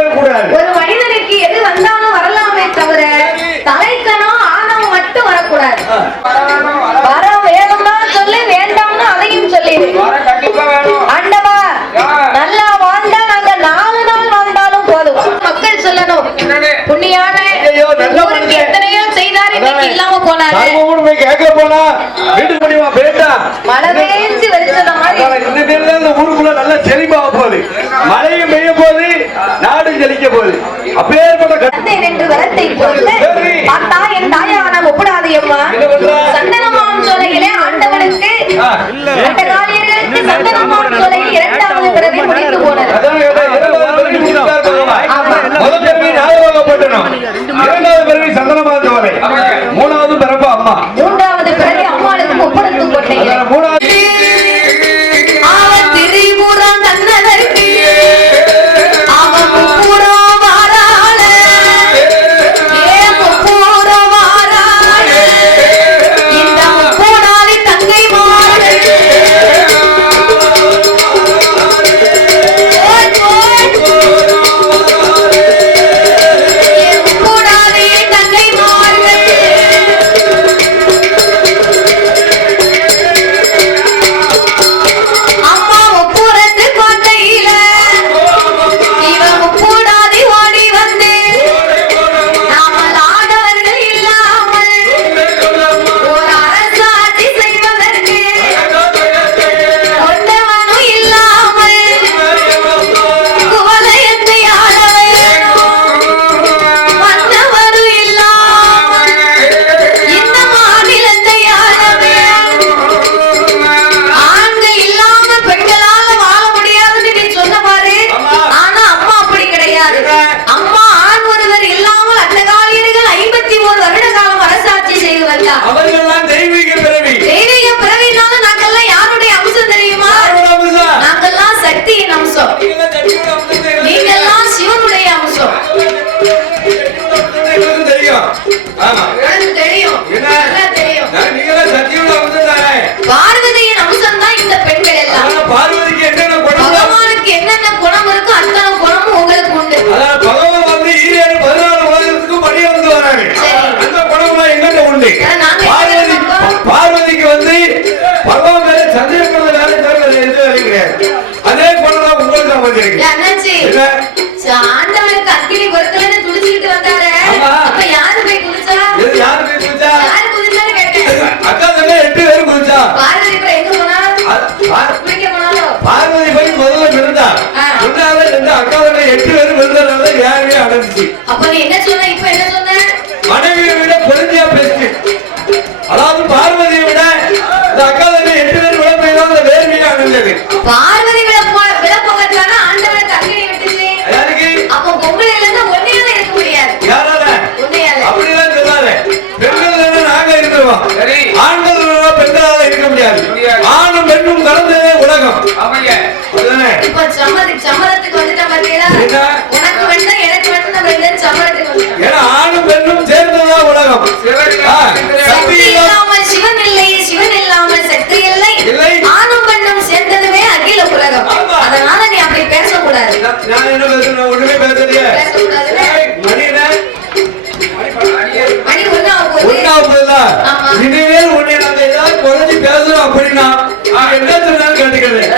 வரவே கூடாது. ஒரு மனிதனுக்கு எது வந்தாலும் வரலாமே தவிர தலைக்கணும் ஆணவம் மட்டும் வரக்கூடாது. வர வேணும்னா சொல்லி, வேண்டாம்னு அதையும் சொல்லி. ஆண்டவா நல்லா வாழ்ந்தா நாங்க 4 நாள் வாழ்ந்தாலும் போதும். மக்கள் சொல்லணும், புண்ணியான ஊருக்கு எத்தனையோ செய்தார், இன்னைக்கு இல்லாம போனாரு. கேட்க போனா வீட்டுக்கு முடியுமா பேட்டா மழை பெய்ஞ்சு வச்சத மாதிரி இந்த ஊருக்குள்ள நல்ல செழிப்பாக போகுது. மழையும் பெய்ய போகுது, நாடும் செழிக்க போகுது. அப்பேற்பட்ட என்று வரத்தை போட்டு பார்த்தா என் தாயான ஒப்பிடாது அம்மா. சந்தனமாம் சோலையிலே ஆண்டவனுக்கு அட்டகாலியர்களுக்கு சந்தனமாம் சோலையில் 2வது பிறவி முடித்து போனது. முதல் பிறவி ஞாபகப்பட்டணும், 2வது பிறவி சந்தனமாம் சோலை, 3வது பிறப்பு அம்மா, 3வது பிறவி அம்மாளுக்கு ஒப்படைத்து கொண்டேன். 3வது பார்வதியின் அம்சம் தான் இந்த பெண்கள் எல்லாம். பார்வதிக்கு என்னென்ன குணம், பகவானுக்கு என்னென்ன குணம் இருக்கு அத்தனை குணமும் உங்களுக்கு உண்டு. பகவான் வந்து 14 உலகத்துக்கும் பணிய வந்து வராங்க. அந்த குணம்லாம் என்னென்ன உண்டு? பார்வதிக்கு வந்து பகவான் மேல சந்தேகப்படுற வேலை தவிர எந்த வேலை கிடையாது. அதே குணம் உங்களுக்கு அமைஞ்சிருக்கு. ஆண்டவனுக்கு அக்கினி பொறுத்தவரை துடிச்சுக்கிட்டு வந்தாரு. அப்ப யாரு போய் குதிச்சா? யாரு போய் குதிச்சா? யாரு குதிச்சான்னு கேட்டேன். அக்கா தம்பி 8 பேர் குதிச்சா. பார்வதி போய் எங்க போனா? குளிக்க போனாலும் பார்வதி போய் முதல்ல விழுந்தா. முன்னால இந்த அக்கா தம்பி 8 பேர் விழுந்தனால யாருமே அடைஞ்சிச்சு. அப்ப நீ என்ன சொன்ன? இப்ப என்ன சொன்ன? மனைவியை விட பொருந்தியா பேசு. அதாவது பார்வதியை விட இந்த அக்கா தம்பி 8 பேர் விட போய் தான் அந்த வேர்மையை அடைஞ்சது. பார்வதி விட போகத்தான ஆண்டவனுக்கு அக்கினி விட்டுச்சு. யாருக்கு? அப்ப பொங்கலையில இருந்து ஒன்னையால இருக்க முடியாது. யாரால? ஒன்னையால. அப்படிதான் சொல்லாத. பெண்கள் நாங்க இருக்கிறோம், ஆண்கள் பெண்களால இருக்க முடியாது. ஆணும் பெண்ணும் கலந்ததே உலகம். இப்ப சம்மதத்துக்கு வந்துட்ட பாத்தீங்களா? உனக்கு வேண்டாம் எனக்கு வேண்டாம் வேண்டாம் சம்மதத்துக்கு வந்துட்டோம். ஏன்னா ஆணும் பெண்ணும் சேர்ந்ததுதான் உலகம். சக்தி இல்லாமல் சிவன் இல்லை, சிவன் இல்லாமல் சக்தி இல்லை. ஆணும் பெண்ணும் சேர்ந்ததுமே அகில உலகம். அதனால நீ அப்படி பேசக்கூடாது. நான் என்ன பேசுறேன்? ஒண்ணுமே பேசலையே. மணி ஒண்ணாவதுதான். இனிமேல் உன்னை நாங்க ஏதாவது குறைஞ்சி பேசுறோம் அப்படின்னா என்ன சொன்னாலும் கேட்டுக்கிறேன்.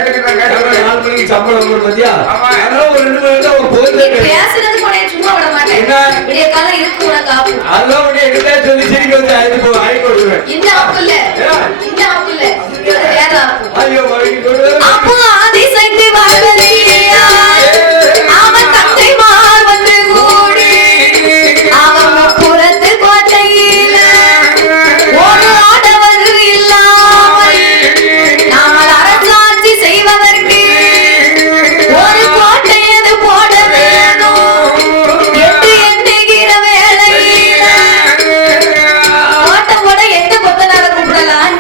4 மணிக்கு சம்பளம் போடு பத்தியா? அதனால ஒரு 2 மணி நேரம் போயிட்டு பேசுறது கூட சும்மா விட மாட்டேன். விடிய காலம் இருக்கு உனக்கு ஆப்பு. அதெல்லாம் உன்னை எங்கிட்ட சொல்லி சிரிக்க வந்து ஆகி கொடுத்துருவேன். இந்த ஆப்பு இல்ல, இந்த ஆப்பு இல்ல, வேற ஆப்பு. ஐயோ அப்போ ஆதிசக்தி வாழ்வதியா அவன் தந்தை மார் வந்து கூடி அவன் புறத்து கோட்டையில ஒரு ஆடவர் இல்லாமல் நாமல் அரசாட்சி செய்வதற்கு ஒரு கோட்டையது போட வேணும் என்று எண்ணுகிற வேளையில கோட்டை போட எந்த கொத்தனார கூப்பிடலாம்?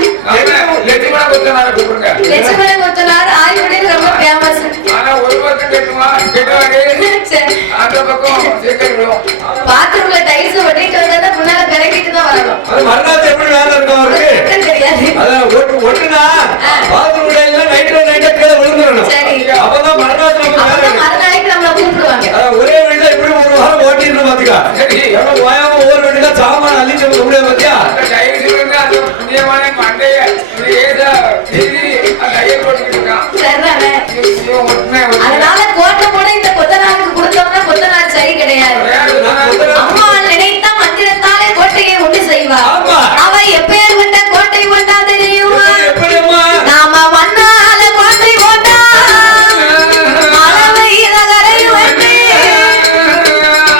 கிடையாது. அம்மா நினைத்த மந்திரத்தாலே கோட்டையை உண்டு செய்வார். ஆமா. அவ எப்பேற்பட்ட கோட்டை போட்டா தெரியுமா? எப்படிம்மா? நாம மண்ணால கோட்டை போட்டா மழை நகரை வெட்டி,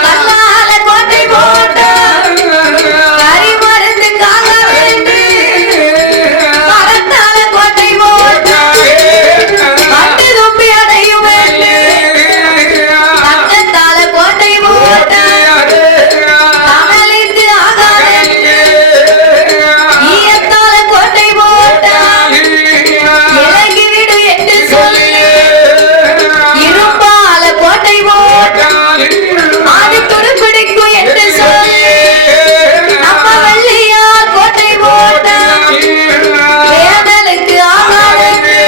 கல்லால கோட்டை போட்டா கறி மருந்துக்காக வேண்டி, மரத்தால கோட்டை போட்டா கட்டு தும்பி அடையும் வேண்டி, தங்கத்தால கோட்டை போட்டா தமிழித்து ஆகாதென்று, ஈயத்தால கோட்டை போட்டா இறங்கி விடு என்று சொல்லி, இரும்பால கோட்டை போட்டா ஆதி துடுப்பிடிக்கும் என்று சொல்லி, நம்ம வெள்ளியால் கோட்டை போட்டா வேதலுக்கு ஆகாதென்று,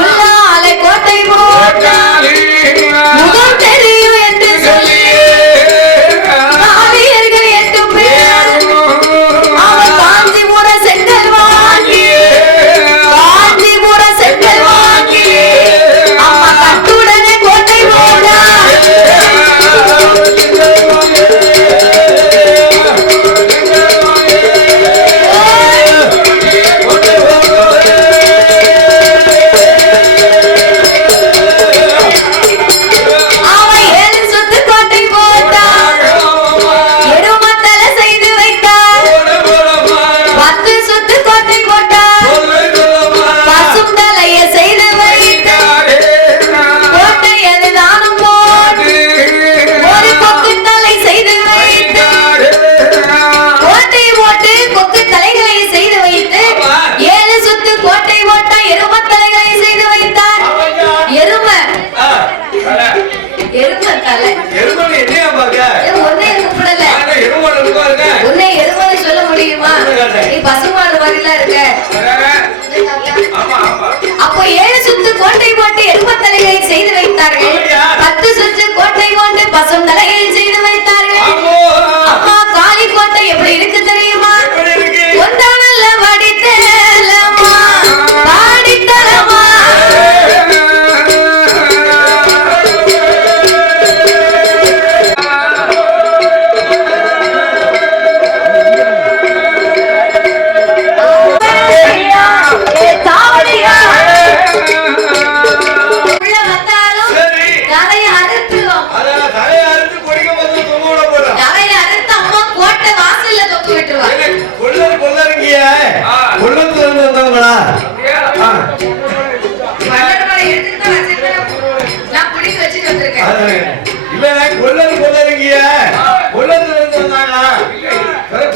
முள்ளால கோட்டை போட்டா முகம் தெரியும் என்று சொல்லி, காவியர்கள் 8 பேர் அவன் காஞ்சிபுர செங்கல் வாங்கி, காஞ்சிபுர செங்கல் வாங்கி அம்மா கட்டுடனே கோட்டை போட்டா. அவன் 7 சுத்து கோட்டை போட்டா, எருமத்தலை செய்து வைத்தார். 10 சுத்து கோட்டை போட்டா, பசும் தலைய செய்து வைத்தார். கோட்டை அது நானும் போட்டு ஒரு கொக்கு தலை செய்து வைத்தார். கோட்டை போட்டு கொக்கு தலைகளை செய்து வைத்து 7 சுத்து கோட்டை போட்டா எரும தலைகளை செய்து வைத்தார். எருமை தலை எருமனை என்னையா பார்க்க? ஒன்னே கூப்பிடல. நானே எருமனை இருக்க. உன்னை எருமனை சொல்ல முடியுமா? நீ பசுமாடு மாதிரிலாம் இருக்க. ஆமா ஆமா. அப்போ 7 சுத்து கோட்டை போட்டு எரும தலைகளை செய்து வைத்தார்கள். 10 சுத்து கோட்டை போட்டு பசும் தலைகளை செய்து வைத்தார்கள். ஆமோ. அம்மா காளி கோட்டை எப்படி இருக்கு தெரியுமா? எப்படி இருக்கு? ஒன்றானல்ல வடித்தலமா பாடித்தலமா. சாவடியா உள்ள வந்தாலும் சரி. தலையை அறுத்துருவோம். அதான் தலையை அறுத்து கொடிக்க வந்து தொங்க விட போறோம். தலையை அறுத்து அம்மா கோட்டை வாசல்ல தொங்க விட்டுருவா. கொள்ளருங்கிய கொள்ளத்துல இருந்து வந்தவங்களா? மலர்களை எடுத்துட்டு வச்சிருக்கேன். நான் புடிச்சு வச்சிட்டு வந்திருக்கேன். இல்ல கொள்ளருங்கிய கொள்ளத்துல இருந்து வந்தாங்களா?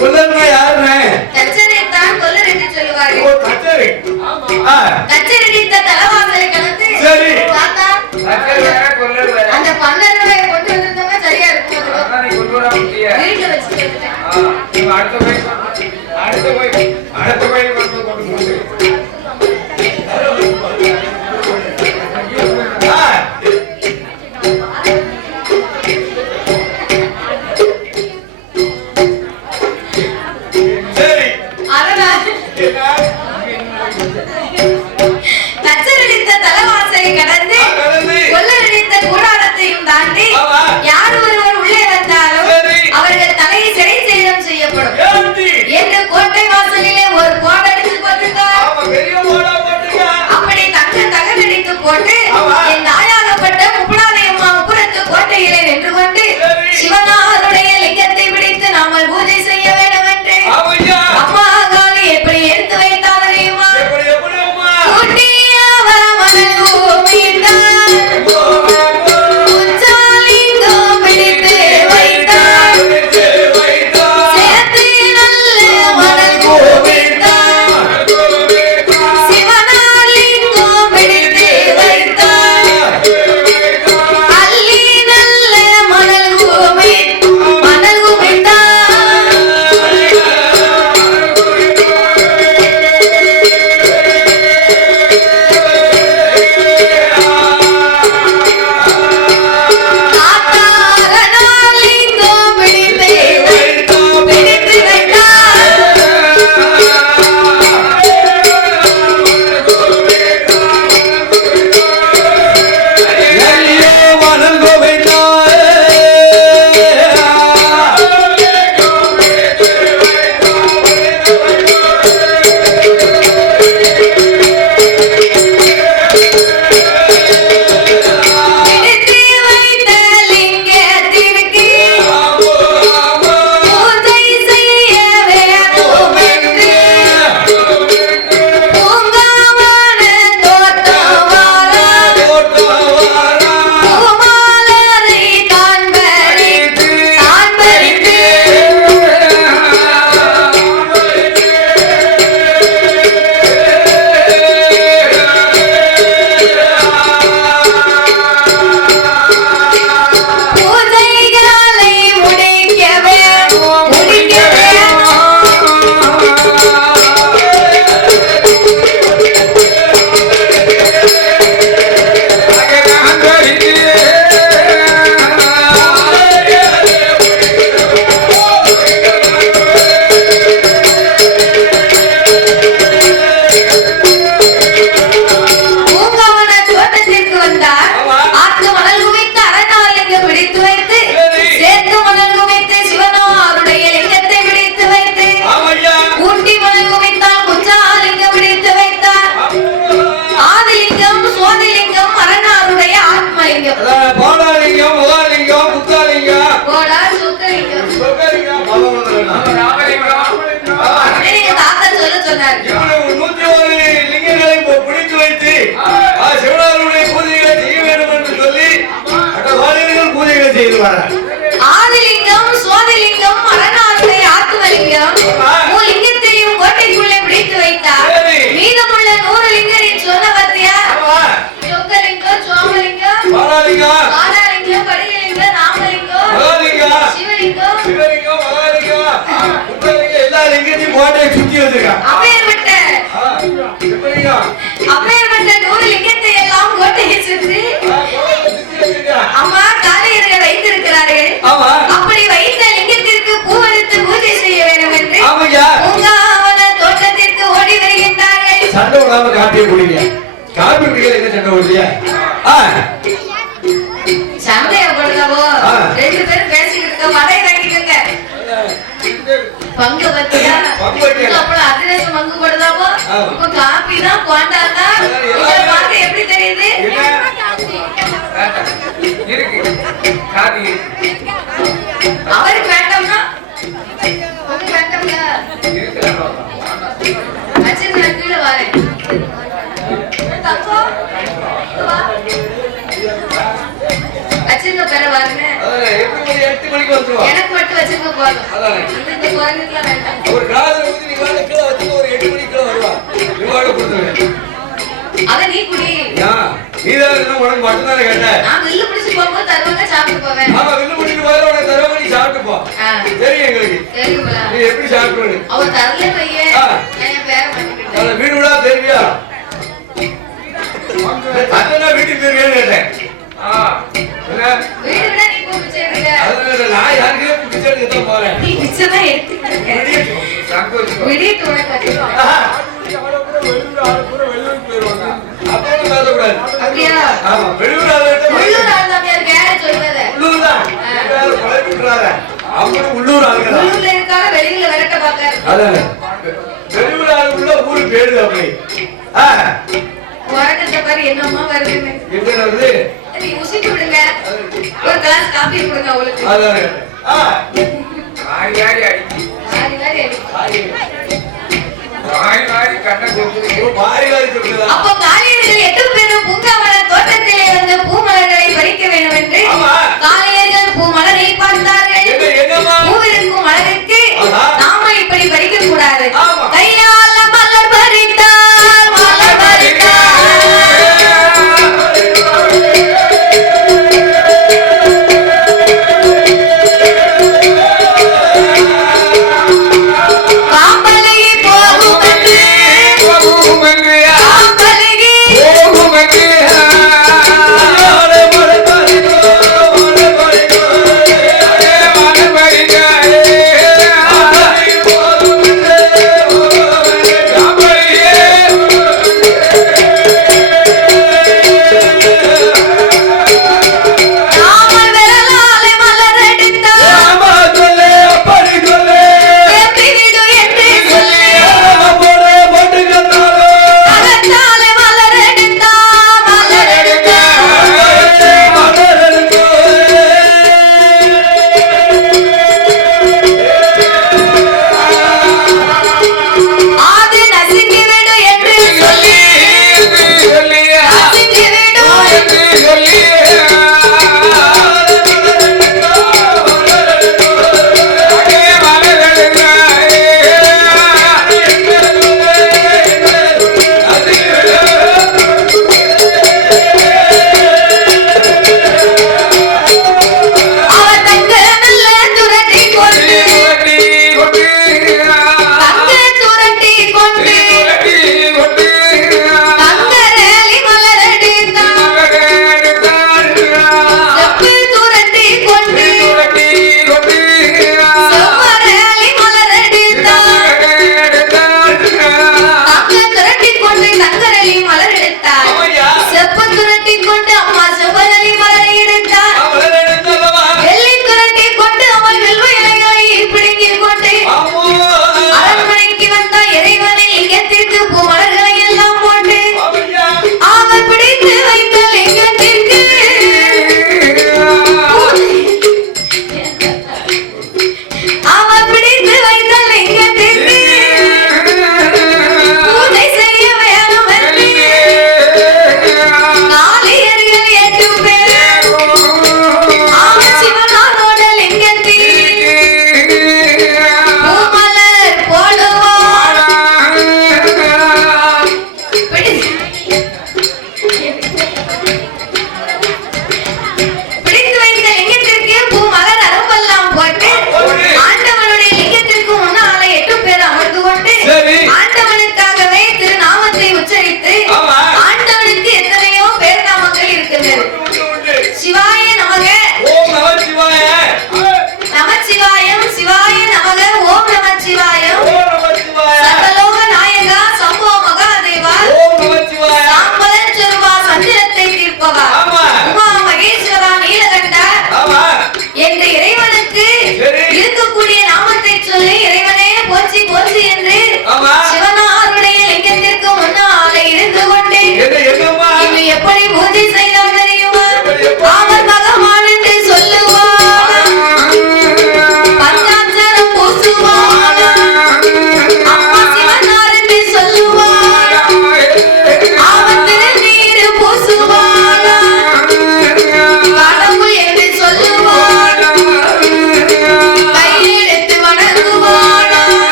கொள்ளருங்க யாருன்னு? தச்சனைத்தான் கொல்லர் என்று சொல்லுவார்கள். ஓ தச்சரி. தச்சரித்த தலைவாசலை கலந்து சரி. தாத்தா அந்த 12 ரூபாயை கொண்டு வந்திருந்தவங்க சரியா இருக்கும். வீட்டுல வச்சுட்டு வந்துட்டேன். சரி. அதனால் தச்சரித்த செய்து வர ஆதிலிங்கம் சோதிலிங்கம் அரணாருடைய ஆத்துமலிங்கம் லிங்கத்தையும் கோட்டைக்குள்ளே பிடித்து வைத்தார். மீதமுள்ள 100 லிங்கம் நீ சொன்ன பத்தியா? சொக்கலிங்கம், சோமலிங்கம், பாராலிங்கம், படிகலிங்கம், ராமலிங்கம், சிவலிங்கம், எல்லா லிங்கத்தையும் கோட்டையை சுத்தி வச்சிருக்கான். அப்பேற்பட்ட 100 லிங்கத்தை எல்லாம் கோட்டையை சுற்றி அம்மா காளையர்கள் வைத்திருக்கிறார்கள். அப்படி வைத்த லிங்கத்திற்கு பூவெடுத்து பூஜை செய்ய வேண்டும் என்று பூங்காவன தோட்டத்திற்கு ஓடி வருகின்றார்கள். சண்டை விடாம காப்பிய குடிங்க. காப்பி குடிக்கல என்ன சண்டை விடுறியா? சண்டையா போடுதாவோ? 2 பேரும் பேசிக்கிட்டு இருக்க வடை வாங்கிக்கோங்க. பங்கு பத்தியா? அப்புறம் அதிரசம் பங்கு போடுதாவோ? இப்ப காப்பி தான் போண்டாதா? இதை பார்க்க எப்படி தெரியுது? அவருக்கு வேண்டாம்னா உங்களுக்கு வேண்டாம்ல? அச்சன் நான் கீழே வரேன். தங்கோ வச்சிருக்க பெற வாருங்க. எனக்கு மட்டும் வச்சிருக்க போதும். இந்த குரங்குக்குலாம் வேண்டாம். ஒரு காதல ஊதி நீ வாங்க கீழ வச்சு ஒரு 8 மணிக்கு வருவா. இவாட கொடுத்துறேன். அத நீ குடி. நீதான் என்ன உனக்கு மட்டும் தான் கேட்டேன். நான் வில்லு பிடிச்சு போகும்போது தருவாங்க சாப்பிட்டு போவேன். ஆமா வில்லு பிடிச்சு போற உனக்கு தருவாங்க நீ சாப்பிட்டு போ. சரி எங்களுக்கு. தெரியுமா? நீ எப்படி சாப்பிடுவீங்க? அவர் தரல பையே. நான் பேர மாட்டேன். அத வீடு விடா தெரியா? அதனா வீட்டுக்கு தெரியான்னு கேட்டேன். வீடு விட நீ போ பிச்சை எடுங்க. அதனால நான் யாருக்கே பிச்சை எடுக்க தான் போறேன். நீ பிச்சை தான் எடுத்துக்க. விடிய தோட கட்டிடுவா. அப்பறம் பேசக்கூடாது. அப்படியா? ஆமா வெளியூர் ஆளு உள்ளூர் ஆளு தான் வேற சொல்றத. உள்ளூர் தான். வேற பழகி விட்டுறாத. அவங்க உள்ளூர் ஆளுங்க. உள்ளூர்ல இருக்காங்க வெளியில விரட்ட பாக்க. அதானே. வெளியூர் ஆளு உள்ள ஊரு பேரு அப்படி. வரக்கட்ட பாரு என்னம்மா வருதுன்னு. என்ன வருது? நீ உசிட்டு விடுங்க. ஒரு கிளாஸ் காபி கொடுங்க அவளுக்கு. அதானே. ஆரி அடி. அப்போ காளையர்கள் 8 பேரும் பூங்காவன தோட்டத்திலே வந்து பூமலர்களை பறிக்க வேண்டும் என்று காளையர்கள் பூமலரை பார்த்தார்கள். பூவிருக்கும் மலருக்கு நாம இப்படி பறிக்க கூடாது. கையால மலர் பறித்தார், மலர் பறித்தார்.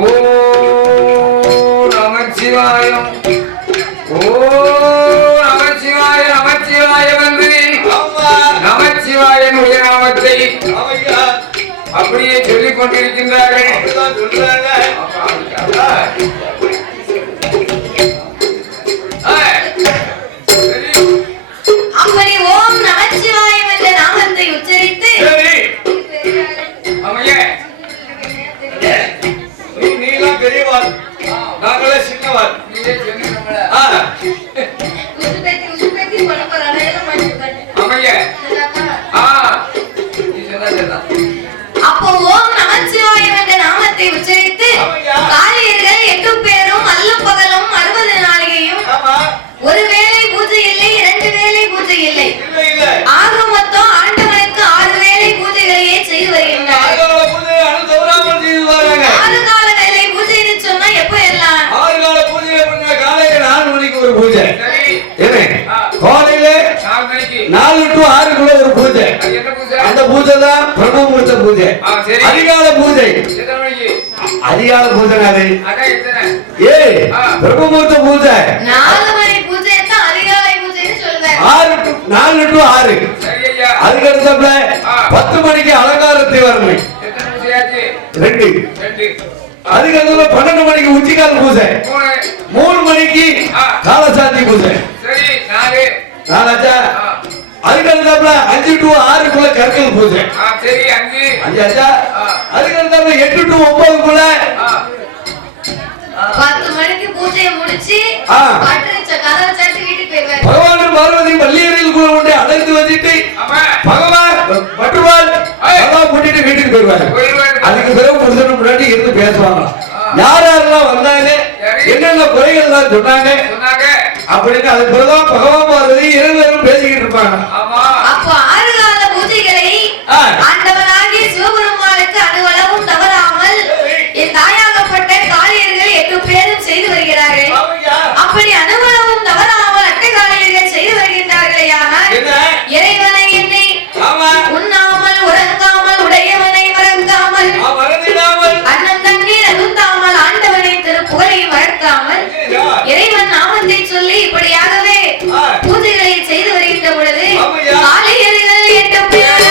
ஓம் நமச்சிவாயம். நமச்சிவாய நமச்சிவாய வந்து நமச்சிவாயன் உயர்நாமத்தை அப்படியே சொல்லிக் கொண்டிருக்கின்றார்கள். அப்படி ஓம் நமச்சிவாயம் என்ற நாமத்தை உச்சரித்து நீலாம் பெரியவாள், நாங்களே சின்னவாள். உசுப்பேத்தி பரம்பரை அப்போ ஓம் நமச்சிவாயம் என்ற நாமத்தை உச்சரித்து காளியர்கள் 8 பேரும் அல்லும் பகலும் 60 நாளிகையும் ஒரு வேளை பூஜை இல்லை, 2 வேளை பூஜை இல்லை, ஆக மொத்தம் ஆண்டவனுக்கு 6 வேளை பூஜைகளையே செய்து வருகின்றார். 6 கால வேளை பூஜைன்னு சொன்னா எப்ப எல்லாம் 6 கால பூஜை பண்ண காலையில 4 மணிக்கு ஒரு பூஜை, காலையில 4 to 6 ஒரு பூஜை. அந்த பூஜை தான் பிரம்ம முகூர்த்த பூஜை. அதிகால பூஜை, அதிகால பூஜை பிரம்ம முகூர்த்த பூஜை 4 மணி பூஜை தான் அதிகாலை பூஜைன்னு சொல்றேன். 4 to 6. அதுக்கு அடுத்தப்ப 10 மணிக்கு அலங்காரத்தை வரணும் 2. அதுக்கு அடுத்த 12 மணிக்கு உச்சிகால பூஜை, 3 மணிக்கு காலசாந்தி பூஜை. நாலாச்சா? அதுக்கு அடுத்தாப்புல 5 to 6 கற்கள் பூஜை. 5 ஆச்சா? அதுக்கு அடுத்தாப்புல 8 to 9 10 மணிக்கு பூஜையை முடிச்சு பட்டரிச்ச கதவை சாத்தி வீட்டுக்கு போயிடுவாரு. பகவான் பார்வதி பள்ளியறையில் கூட கொண்டு அழைத்து வச்சுட்டு பகவான் பட்டுவாள் அதெல்லாம் கூட்டிட்டு வீட்டுக்கு போயிடுவாரு. அதுக்கு பிறகு புருஷனுக்கு முன்னாடி இருந்து பேசுவாங்க, யார் யாரெல்லாம் வந்தாங்க, என்னென்ன குறைகள் தான் சொன்னாங்க அப்படின்னு. அதுக்கு பிறகுதான் பகவான் பார்வதி 2 பேரும் பேசிக்கிட்டு இருப்பாங்க. அப்போ 6 கால பூஜைகளை ஆண்டவனாகிய சிவபெருமானுக்கு அணுவளவும் தவறாமல் என் தாயாகப்பட்ட காளியர்கள் 8 பேரும் செய்து வருகிறார்கள். அப்படி அணுவளவும் தவறாமல் அட்டகாளியர்கள் செய்து வருகின்றார்களேயானால் இறைவனை என்னை உண்ணாமல் உறங்காமல் உடையவனை மறங்காமல் அண்ணன் தண்ணீர் அருந்தாமல் ஆண்டவனை திருப்புகழை மறக்காமல் இறைவன் நாமத்தை சொல்லி இப்படியாகவே பூஜைகளை செய்து வருகின்ற பொழுது காளியர்கள் 8 பேர்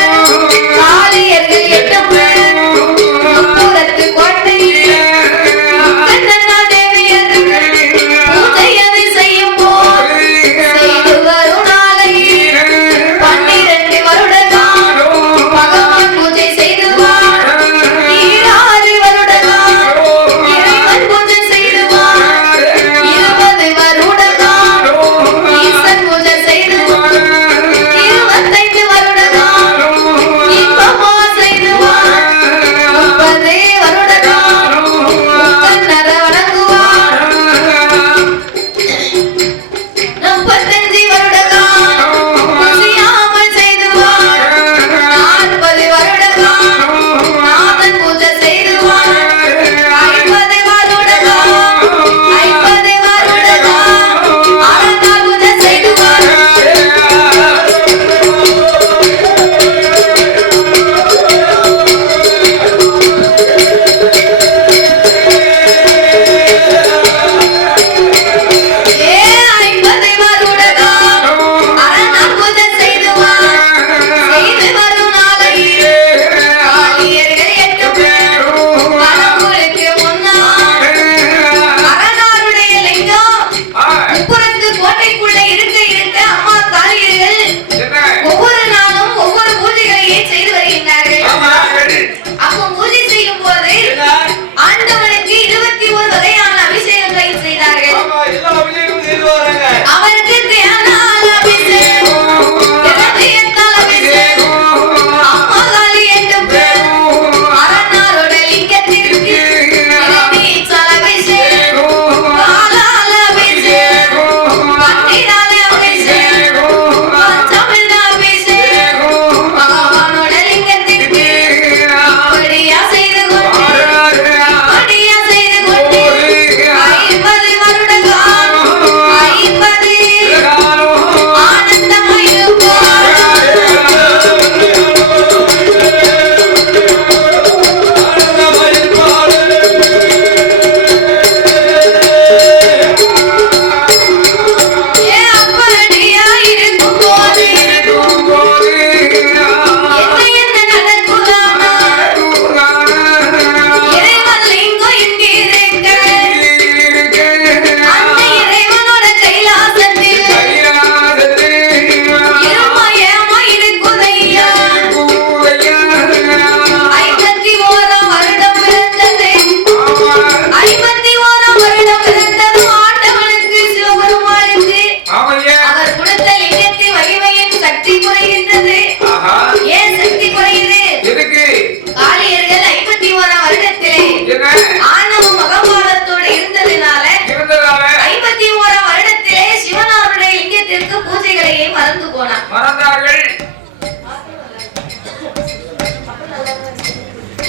போனா. மறந்தார்கள்.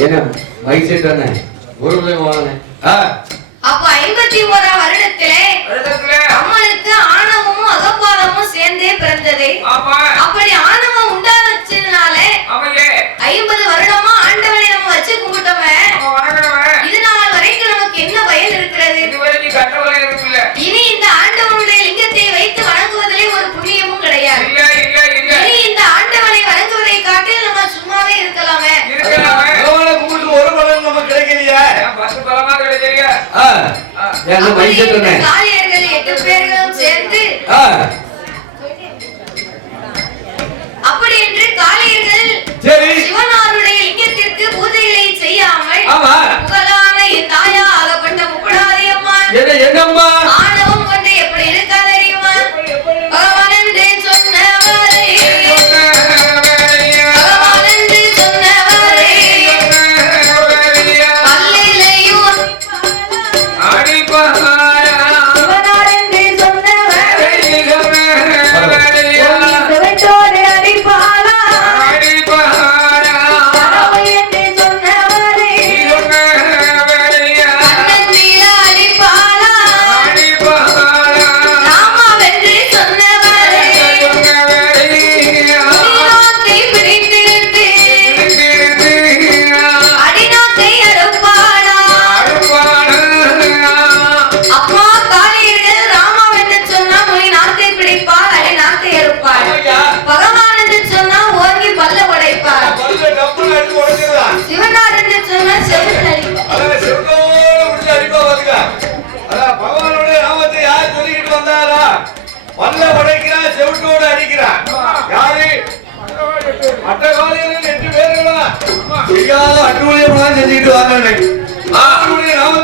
என்ன மைசெட் தானே ஒரு வாங்க. அப்ப 51 வருடத்திலே அம்மனுக்கு ஆணவமும் அகப்பாதமும் சேர்ந்தே பிறந்தது. அப்படி ஆணவம் உண்டானதுனால 50 வருடமா ஆண்டவனை நம்ம வச்சு கும்பிட்டோமே, இது நாள் வரைக்கும் நமக்கு என்ன பயன் இருக்கிறது? இனி இந்த ஆண்டவனுடைய லிங்கத்தை வைத்து வணங்குவதிலே ஒரு புண்ணியமும் கிடையாது. இனி இந்த ஆண்டவனை வணங்குவதை காட்டில் நம்ம சும்மாவே இருக்கலாமே. ஒரு பலன் நமக்கு கிடைக்கலையா? 10 பலமா கிடைக்கலையா? காளியர்கள் 8 பேர்களும் சேர்ந்து அப்படி என்று காளியர்கள் சிவனாருடைய லிங்கத்திற்கு பூஜைகளை செய்யாமல் புகழான என் தாயா ஆகப்பட்ட முப்படாதி அம்மா ஆணவம் கொண்டு எப்படி இருக்கா தெரியுமா? பகவான் என்று சொன்னவரே, பகவான் என்று சொன்னவரே, அல்லையிலையும் சிவனார் என்று சொன்னவரே, சிவத்தோடு அடிப்பாளா, பறவை என்று சொன்னவரே, அண்ணந்தில அடிப்பாளா, ராமாவென்று சொன்னவரே, அடிநாக்கை பிடித்திருந்து அடிநாக்கை அறுப்பாளா. அம்மா காளியர்கள் ராமாவென்று சொன்னா மொழி நாக்கை பிடிப்பார், அடி நாக்கை அறுப்பார். பகவான் என்று சொன்னா ஓங்கி பல்ல உடைப்பார். சிவனார் என்று சொன்னா செவுள் அடிப்பார். பகவானுடைய நாமத்தை யார் சொல்லிக்கிட்டு வந்தாரா? பல்ல உடைக்கிறா, செவிட்டோடு அடிக்கிறா. யாரு? மற்ற காலையில் 8 பேர்களா செய்யாத அட்டுழியமெல்லாம் செஞ்சுக்கிட்டு வாங்க. அவருடைய நாமத்தை